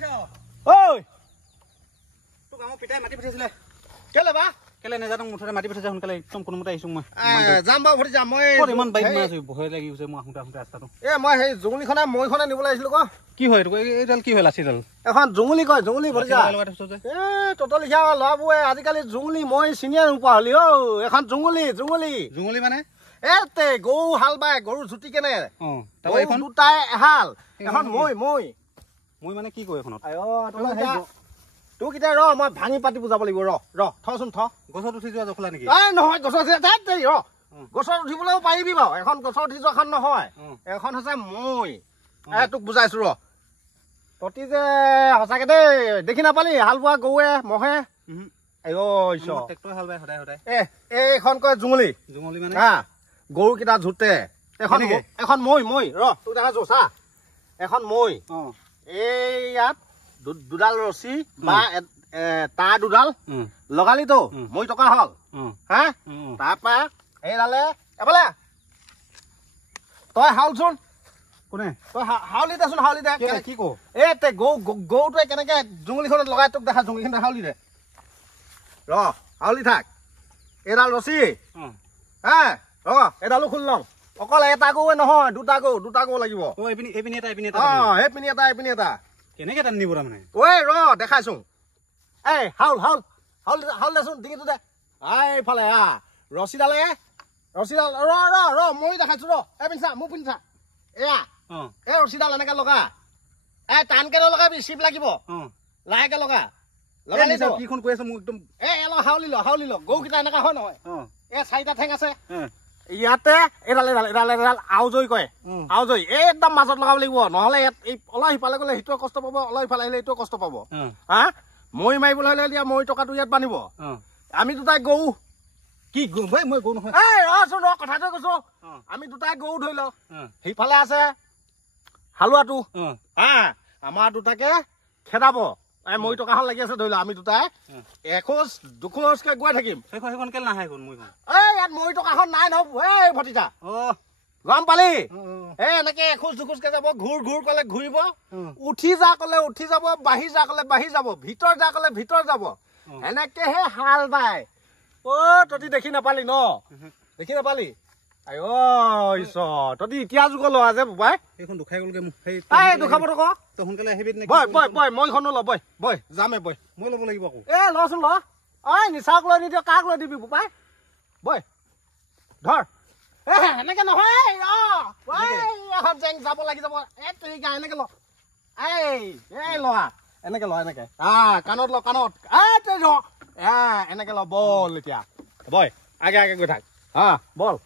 ঐ তোক আমাৰ পিতাই মাতি পঠাইছিলে কেলে বা কেলে নেজানো মুঠতে মাতি পঠাইছে সোনকালে একদম কোনোমতে আহিছো মই যাম বাৰু ভৰি যাম মই ইমান বাইক মাৰি আছো ভয় লাগি গৈছে মই আহোঁতে ৰাস্তাটো মই সেই জুঙুলিখনে মইখনে নিবলৈ আহিছিলো ক কি হয় এইডাল কি হয় লাচিডাল এখন জুঙুলি কয় জুঙুলি ভৰি যা ততলিখা ল'ৰাবোৰে আজিকালি জুঙুলি মই চিনিয়ে নোপোৱা হলি এখন জুঙুলি জুঙুলি জুঙুলি মানে গৰু হাল বাই গৰু জুতি কেনে দুটাই এহাল এখন মই মই মই মানে কি কয় এখনত তোক এতিয়া ৰ মই ভাঙি পাতি বুজাব লাগিব ৰ থচোন থ গছত উঠি যোৱা জখলা নেকি নহয় গছত গছত উঠিবলৈও পাৰিবি বাৰু এখন গছত উঠি যোৱাখন নহয় এখন হৈছে মই তোক বুজাইছো ৰ ততি যে সঁচাকে দেই দেখি নাপালি হাল বোৱা গৰুৱে মহে এইখন কয় জুঙুলি জুঙুলি মানে গৰুকেইটা জোতে এখন মই ৰ তোক দেখাইছো চা এখন মই এই ইয়াত দুডাল ৰছী বা তাৰ দুডাল লগালিতো মই টকা হল হা তাৰপৰা এইডালে এফালে তই হাউলচোন কোনে তই হাউলি দেচোন হাউলি দে কি কওঁ গৰুটোৱে কেনেকে জুঙুলিখনত লগাই তোক দেখা জুঙুলিখন হাউলি দে ৰ হাউলি থাক এইডাল ৰছী হা এইডালো খুলি লওঁ অকল এটা গৰুৱে নহয় দুটা গৰু লাগিব এইপিনি এটা কেনেকে টান নিব তাৰমানে ঐ ৰ দেখাইছো হাউল দেচোন ডিঙিটো দে এইফালে ৰছীডাল ৰ মই দেখাইছো ৰ পিন্ধা মোক পিন্ধা এয়া এই ৰছীডাল এনেকে লগা টানকে নলগাবি চিপ লাগিব লাহেকে লগা কিখন কৈ আছে মোক একদম হাউলি ল গৰুকেইটা এনেকা হয় নহয় এই চাৰিটা ঠেং আছে ইয়াতে এডাল আওজৈ কয় আওজৈ একদম মাজত লগাব লাগিব নহলে অলপ সিফালে গলে সিটোৱে কষ্ট পাব অলপ ইফালে আহিলে ইটোৱে কষ্ট পাব হা মই মাৰিবলৈ হলে এতিয়া মই টকাটো ইয়াত বান্ধিব আমি দুটাই গৰু কি মই গৰু নহয় ৰচোন কথাটো কৈছো আমি দুটাই গৰু ধৰি ল সিফালে আছে হালোৱাটো আমাৰ দুটাকে খেদাব মই টকাখন লাগি আছে ধৰি ল আমি দুটাই এখোজ দুখোজকে গৈ থাকিম সেইখন কেলে নাহে ইয়াত মই টকাখন নাই নহয় ভতিজা গম পালি এনেকে এখোজ দুখোজকে যাব ঘূৰ কলে ঘূৰিব উঠি যা কলে উঠি যাব বাঢ়ি যা কলে বাঢ়ি যাব ভিতৰ যা কলে ভিতৰ যাব এনেকেহে হাল বাই ততি দেখি নাপালি ন দেখি নাপালি ততি এতিয়া যুগৰ ল'ৰা যে বোপাই সেইখন দুখাই গলগে দুখাব তো তই সোনকালে আহিবি মইখনো ল বই যামে বই মই ল'ব লাগিব আকৌ লচোন ল নিচাক লৈ নিদিয় কাক লৈ দিবি বোপাই বই ধৰ এনেকে নহয় এখন জেং যাব লাগি যাব এনেকে ল লৰা এনেকে ল এনেকে কাণত ল কাণত এনেকে ল বল এতিয়া বই আগে গৈ থাক বল